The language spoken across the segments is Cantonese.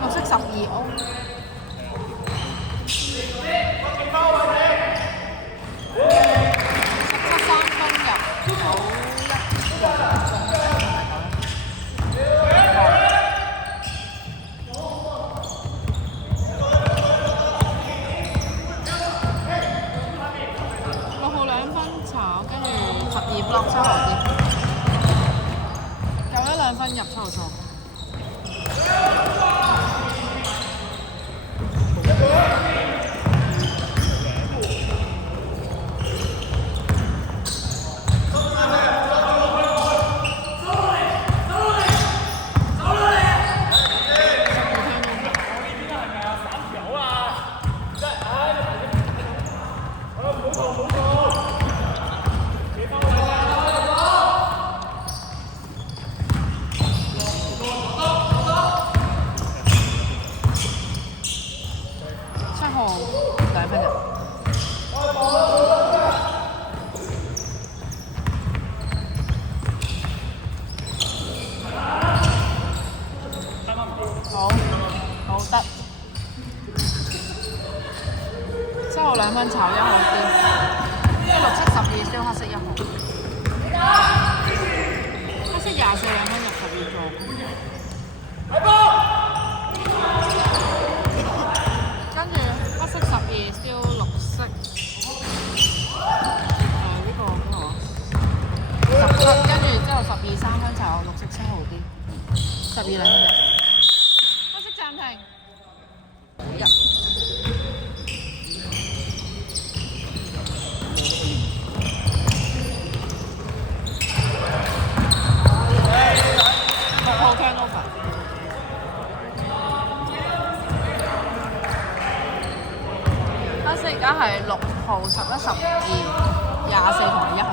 綠色12O。分入抽錯。7號2分炒1號啲，綠色12燒黑色1號，黑色24 2分入12座。跟住黑色12燒綠色，呢個17，跟住之後12 3分炒綠色7號啲，12 2分入，黑色暫停，入。黑色而家係6號、11、12、24同埋1號。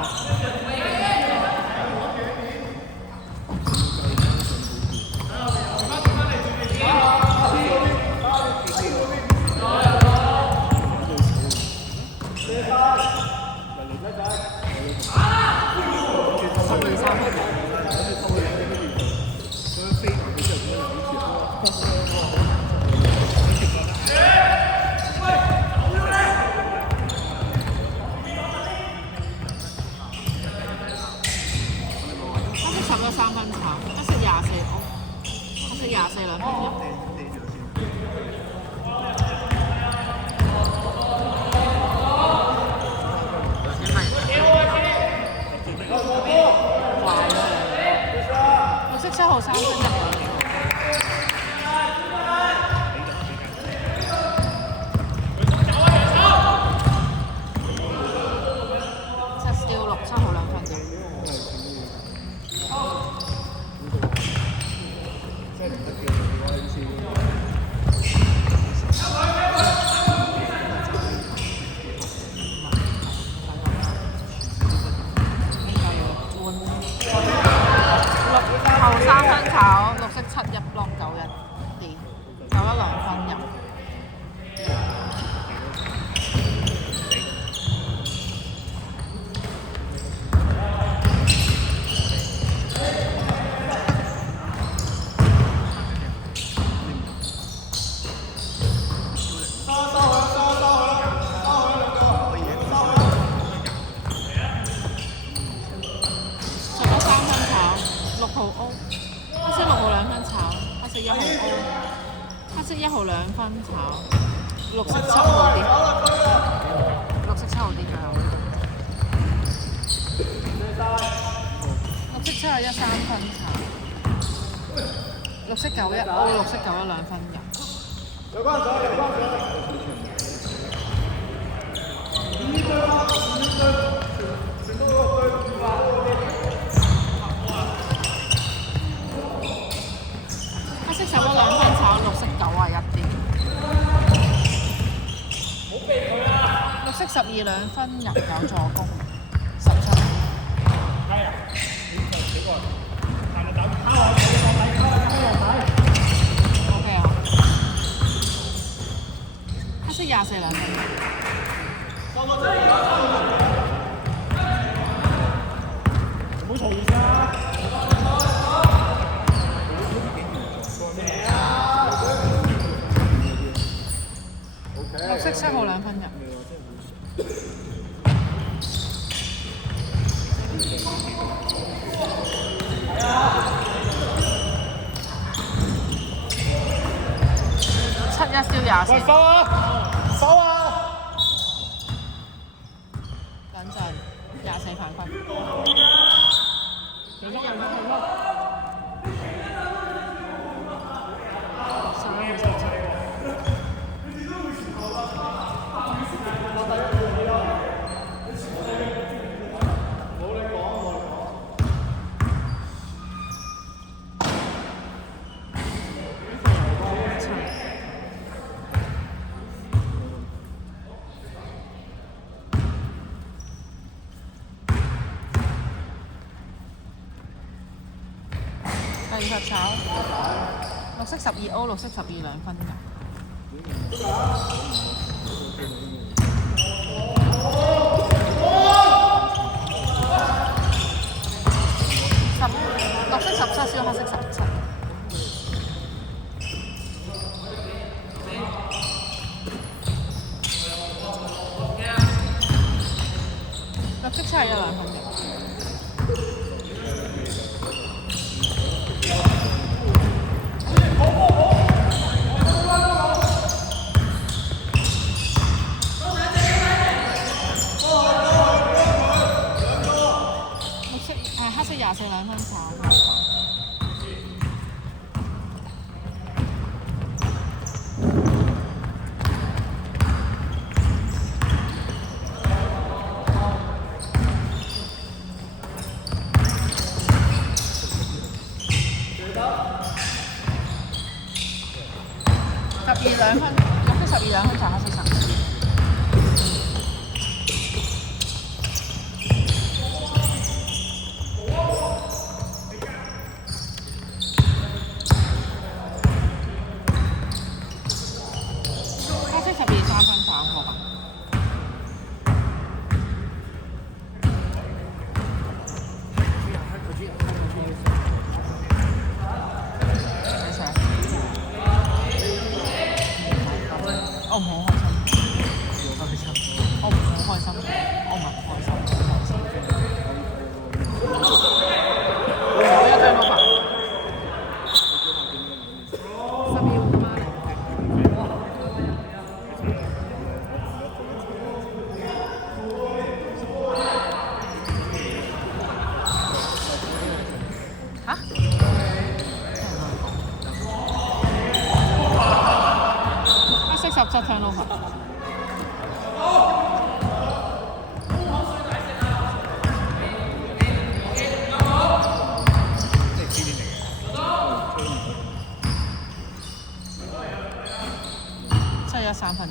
3分炒，黑色24O，黑色24 2分入。綠色7號3分入。黑色1號2分炒，綠色7號啲，綠色7號啲最後，綠色7號1 3分炒，綠色91O，綠色91 2分入。黑色11 2分炒，綠色91啲。綠色12 2分入有助攻，17。OK 啊。黑色24 2分。唔好嘈先啦。7-1燒24。喂，收啊！收啊！兩陣24犯規。幾多人啊？係咯。第20炒，綠色12歐，綠色12兩分㗎。綠色17燒黑色17。綠色7係1兩分嘅。黑色24兩分炒。12兩分，綠色12兩分炒黑色10。我唔好開心，我唔好開心，我唔係唔開心，我有對老婆。嚇？黑色17 turnover。7-1 3分。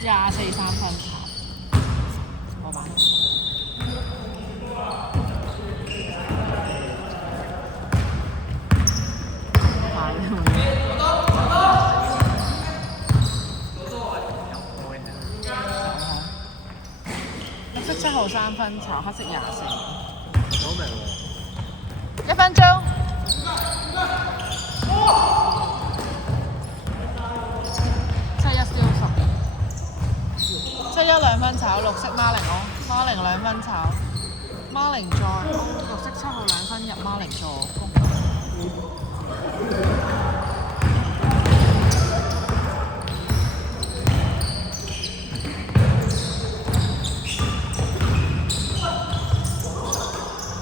24 3分炒，我玩。綠色7號3分炒，黑色24。講明喎。1分鐘。7-1燒10。7-1兩分炒，綠色孖零歐，孖零兩分炒，孖零再歐，綠色7號兩分入孖零助攻。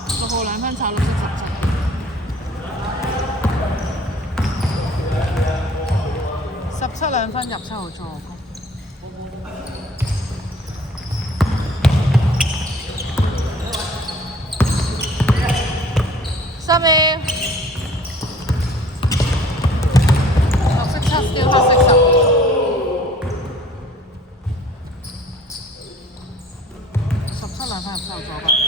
6號兩分炒，綠色17。17兩分入7號助攻。3秒。綠色7燒黑色10。17兩分入7號助攻。